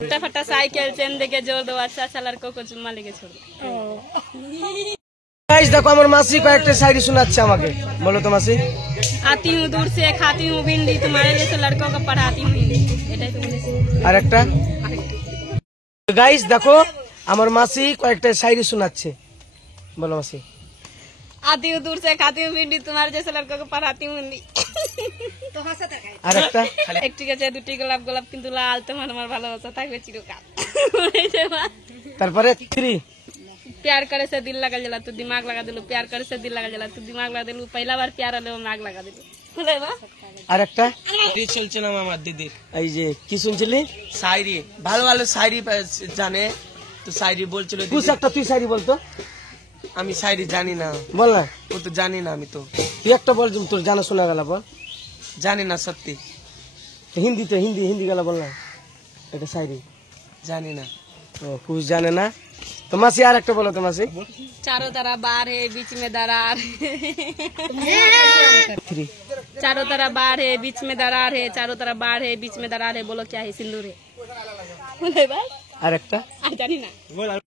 फटा फटा cycle chain देके जोड़ दो, अच्छा अच्छा लड़कों को चुम्मा लेके छोड़ दो। गाइस देखो আমার মাসি কয়েকটা শায়রি শোনাচ্ছে আমাকে। বলো তো মাসি। आती हूँ दूर से खाती हूँ भिंडी, तुम्हारे जैसे लड़कों को पढ़ाती हूँ हिंदी। এটাই তো বলেছি। আরেকটা। গাইস দেখো আমার মাসি কয়েকটা শায়রি শোনাচ্ছে। বলো মাসি। आती हूँ दूर से खाती हूँ भिंडी, तुम्हारे जैसे लड़कों को पढ़ाती हूँ हिंदी। আরেকটা। একটি গাছে দুটি গোলাপ, গোলাপ কিন্তু লাল, তোমার আমার ভালোবাসা থাকবে চিরকাল। তারপরে 3 प्यार करे से दिल लगा जला तू दिमाग लगा दिलू, प्यार करे से दिल लगा जला तू दिमाग लगा दिलू, पहला बार प्यार हले नाक लगा दिलू। আরেকটা। চলছে না আমার দিদির এই যে কি শুনছিলি? শায়রি ভালো ভালো শায়রি জানে তো শায়রি বলছিল তুই একটা তুই শায়রি বলতো। আমি শায়রি জানি না। বল না। ও তো জানি না, আমি তো তুই একটা বল তোর জানা শোনা গেল বল। জানি না সত্যি। হিন্দিতে হিন্দি হিন্দি গেল বল না। এটা শায়রি জানি না। ও कुछ জানে না। তো মাসি আর একটা বলো তো মাসি। चारों तरफ बार है बीच में दरार, 3 चारों तरफ बार है बीच में दरार है, चारों तरफ बार है बीच में दरार है, बोलो क्या है सिंदूर है। बोले भाई আরেকটা। जानी ना।